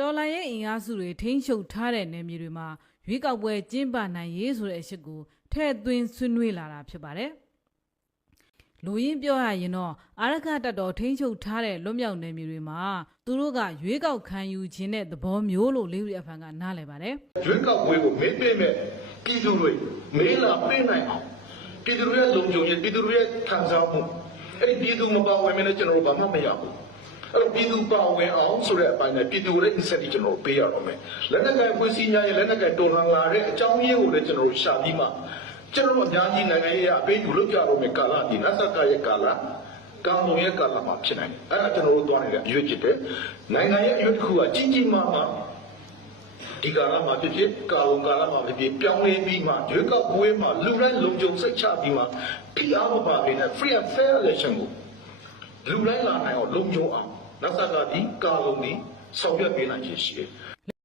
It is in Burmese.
တော်လိုင်းရဲ့အင်အားစုတွေထိန်းချုပ်ထားတဲ့နယ်မြေတွေမှာရွေးကောက်ပွဲကျင်းပနိုင်ရေးဆိုတဲ့အချက်ကိုထည့်သွင်းဆွေးနွေးလာတာဖြစ်ပါတယ်။လူရင်းပြောရရင်တော့အာရခတပ်တော်ထိန်းချုပ်ထားတဲ့လွတ်မြောက်နယ်မြေတွေမှာသူတို့ကရွေးကောက်ခံယူခြင်းတဲ့သဘောမျိုးလို့လေးရီအဖန်ကနားလည်ပါတယ်။ရွေးကောက်ပွဲကိုမင်းပေးမဲ့ပြည်သူတွေမေးလာပေးနိုင်အောင်ပြည်သူတွေရဲ့လုံခြုံရေးပြည်သူတွေရဲ့ခံစားမှုအဲ့ဒီပြည်သူမပါဝင်မင်းလည်းကျွန်တော်တို့ဘာမှမရဘူး အဲ့တော့ပြည်သူပါဝင်အောင်ဆိုတဲ့အပိုင်းနဲ့ပြည်သူတွေ incentive ကျွန်တော်တို့ပေးရတော့မယ်လက်နက်ကင်ဖွဲ့စည်းများရဲ့လက်နက်ကင်တော်လှန်လာတဲ့အကြောင်းရင်းကိုလည်းကျွန်တော်တို့ရှာပြီးမှကျွန်တော်တို့အများကြီးနိုင်ငံရေးအပေးယူလုပ်ကြတော့မယ်ကာလဒီနတ်သက်ကရဲ့ကာလကောင်းမွန်ရဲ့ကာလမှာဖြစ်နိုင်တယ်အဲ့ဒါကျွန်တော်တို့သွားနေတဲ့အရွေးဖြစ်တယ်နိုင်ငံရဲ့အရွေးတစ်ခုကကြီးကြီးမားမားဒီကာလမှာဖြစ်ဖြစ်ကာလုံကာလမှာဖြစ်ဖြစ်ပြောင်းလဲပြီးမှရွေးကောက်ပွဲမှာလူတိုင်းလုံခြုံစိတ်ချပြီးမှဖိအားမပါဘဲနဲ့ free and fair election ကိုလူတိုင်းလာနိုင်အောင်လုံခြုံအောင် နောက်ဆက်ကဒီကာလုံဒီဆောင်ရွက်ပေးနိုင်ခြင်းရှိတယ်